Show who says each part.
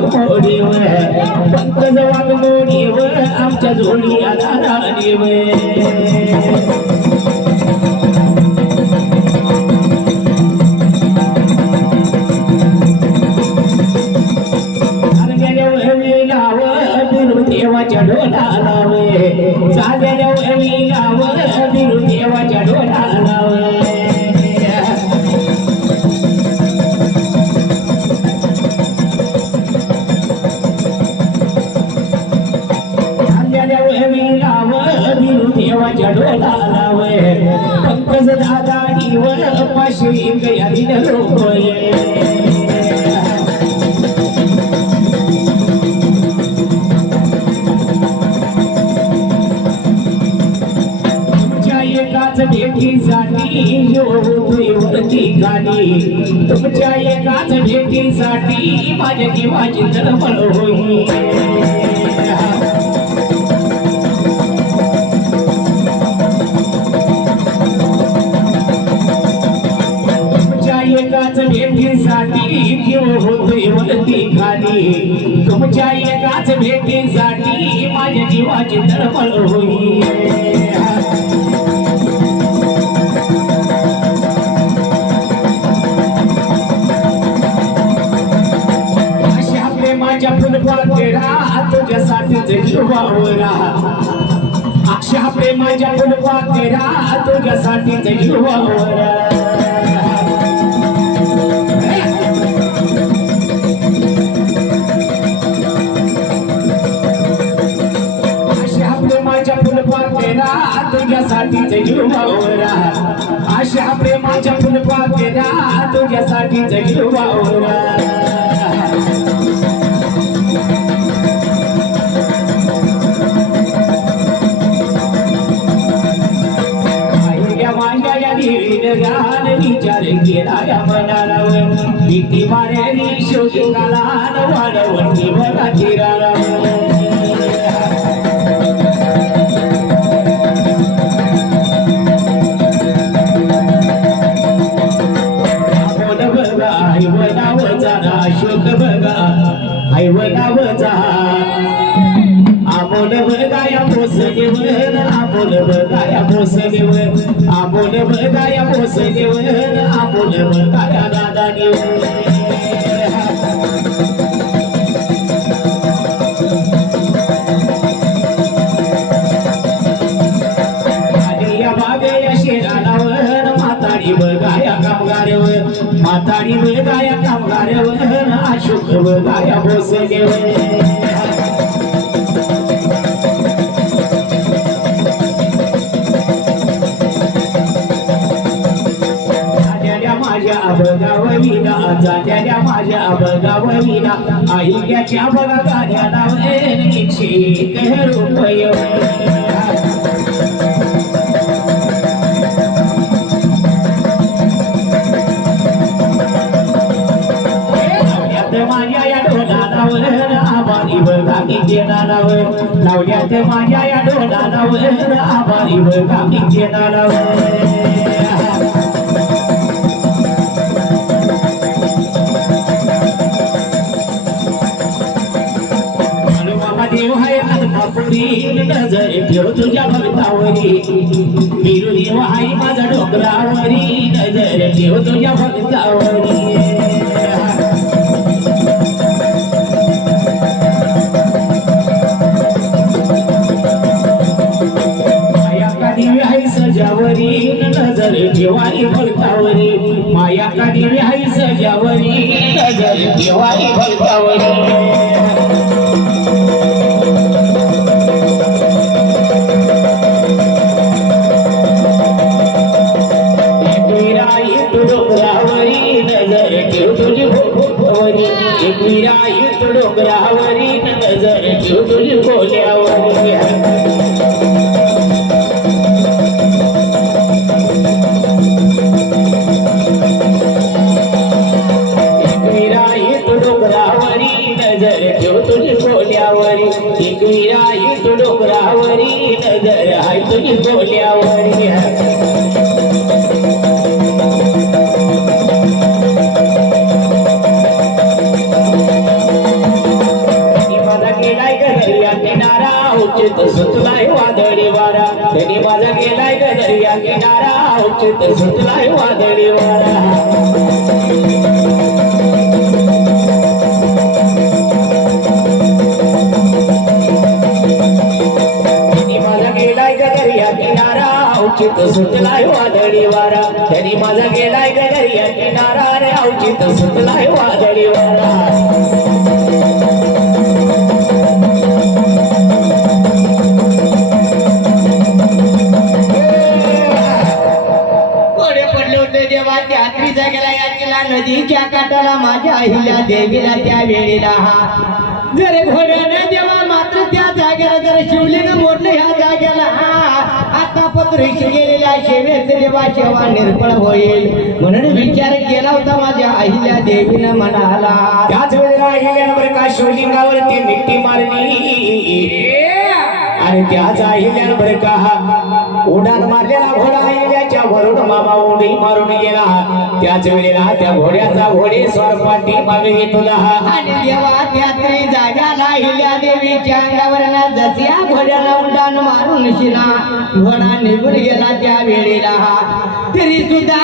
Speaker 1: वाघमोडीव पंकज वाघमोडीव आमच्या झोडी आला राणीव. पंकज दादा निवड पाशी गया तुमच्या एकाच भेटीसाठी वरती गाडी तुमच्या एकाच भेटीसाठी माझ्या जीवाची तळमळ होई तुमच्या भेटीसाठी माझ्या जीवाची तळमळ होई अशा प्रेमाच्या फुलपातेरा तुझ्यासाठीच जीवावरा अशा प्रेमाच्या फुलपातेरा तुझ्यासाठीच जीवावरा जीवावरा अशा प्रेमाच्या फुलपातेरा तुझ्यासाठीच जीवावरा आईच्या माझ्या या देवीन गान विचार केला या मनालावर भीती माऱ्यानी शेवटी कालान वाढवणी बघाया पोसलीवर आमोल बघाया पोसलीवर आमोल बघाया पोसलीवर आमोल बघाया दादानीवर म्हातारी बघाया कामगाऱ्यावर अशोक बघाया भोसलेवर बगावलीला जाण्याच्या माझ्या बगावलीला आईच्या बघा गाण्याला एकशे एक रुपये लावल्यात माझ्या या ढोलावर आबारी बघा किती नानावर लावल्यात माझ्या या ढोलावर आबारी बघा किती भक्तावरी बिरू हाय माझा डोंगरावरी नजर देव तुझ्या भक्तावरी नजर ठेवाई भक्तावरी माया का देवी हाय सजावरी नजर ठेवाई भक्तावरी डोंगरावरी नजर ठेव तुझी बोल्यावरी एकविराई तू डोंगरावरी नजर ठेव तुझी भोल्यावरी एकविराई तू डोंगरावरी नजर हाय तुझी बोल्या. किनारा सुटलाय वादळी वारा त्यांनी माझा गेलाय ग किनारा औचित सुटलाय वादळी वारा त्यांनी माझा गेलाय ग किनारा रे औचित सुटलाय वादळी वारा
Speaker 2: काठाला माझ्या अहिल्या देवीला त्या वेळेला. हा जर घोड्याने जेव्हा मात्र त्या जागेला जर शिवलिंग मोडलं ह्या जागेला हा आता पत्रिशी गेलेल्या शेवेचे देवा शेवा निर्फळ होईल. म्हणून विचार केला होता माझ्या अहिल्या देवीनं म्हणाला.
Speaker 1: त्याच वेळेला अहिल्यावर का शिवलिंगावरती मिट्टी मारली. आणि त्याच अहिल्यावर का उडान मारलेला घोडा अहिल्याच्या वरुण मामा उडी मारून गेला. त्याच वेळेला त्या घोड्याचा घोडे स्वरपाठी मागे घेतला.
Speaker 2: आणि जेव्हा त्या त्रि हिल्या देवीच्या अंगावर जसिया घोड्याला उड्डाण मारून शिना घोडा निघून गेला त्या वेळेला. तरी सुद्धा